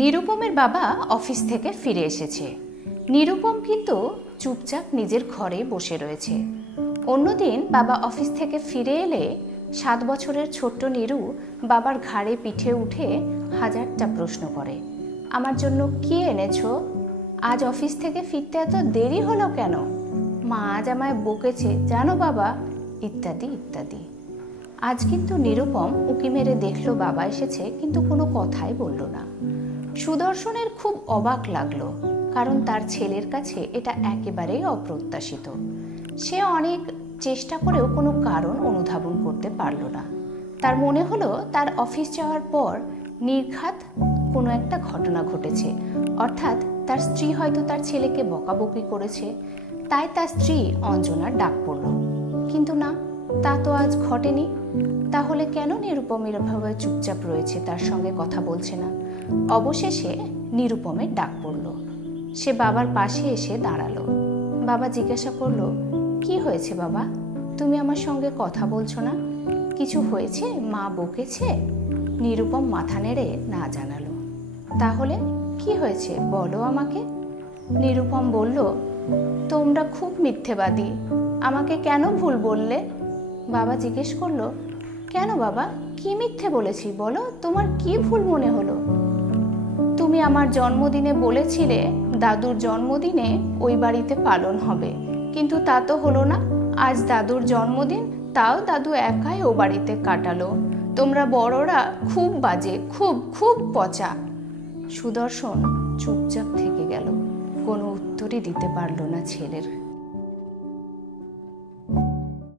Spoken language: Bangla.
নিরুপমের বাবা অফিস থেকে ফিরে এসেছে। নিরুপম কিন্তু চুপচাপ নিজের ঘরে বসে রয়েছে। অন্যদিন বাবা অফিস থেকে ফিরে এলে 7 বছরের ছোট্ট নিরু বাবার ঘাড়ে পিঠে উঠে হাজারটা প্রশ্ন করে। আমার জন্য কি এনেছো? আজ অফিস থেকে ফিরতে এত দেরি হলো কেন? মা আজ আমায় বকেছে জানো বাবা, ইত্যাদি ইত্যাদি। আজ কিন্তু নিরুপম উঁকি মেরে দেখলো বাবা এসেছে, কিন্তু কোনো কথাই বলল না। সুদর্শনের খুব অবাক লাগলো, কারণ তার ছেলের কাছে এটা একেবারেই অপ্রত্যাশিত। সে অনেক চেষ্টা করেও কোনো কারণ অনুধাবন করতে পারল না। তার মনে হলো তার অফিস যাওয়ার পর নির্ঘাত কোনো একটা ঘটনা ঘটেছে, অর্থাৎ তার স্ত্রী হয়তো তার ছেলেকে বকাবকি করেছে, তাই তার স্ত্রী অঞ্জনার ডাক পড়ল। কিন্তু না, তা তো আজ ঘটেনি। তাহলে কেন নিরুপম এভাবে চুপচাপ রয়েছে, তার সঙ্গে কথা বলছে না? অবশেষে নিরুপমের ডাক পড়ল। সে বাবার পাশে এসে দাঁড়ালো। বাবা জিজ্ঞাসা করলো, কি হয়েছে বাবা? তুমি আমার সঙ্গে কথা বলছো না? কিছু হয়েছে? মা বকেছে? নিরুপম মাথা নেড়ে না জানালো। তাহলে কি হয়েছে বলো আমাকে। নিরুপম বলল, তোমরা খুব মিথ্যেবাদী, আমাকে কেন ভুল বললে? বাবা জিজ্ঞেস করলো, কেন বাবা, কি মিথ্যে বলেছি বলো, তোমার কি ভুল মনে হলো? তুমি আমার জন্মদিনে বলেছিলে দাদুর জন্মদিনে ওই বাড়িতে পালন হবে, কিন্তু তা তো হলো না। আজ দাদুর জন্মদিন, তাও দাদু একাই ও বাড়িতে কাটালো। তোমরা বড়রা খুব বাজে, খুব খুব পচা। সুদর্শন চুপচাপ থেকে গেল, কোনো উত্তরই দিতে পারল না ছেলের।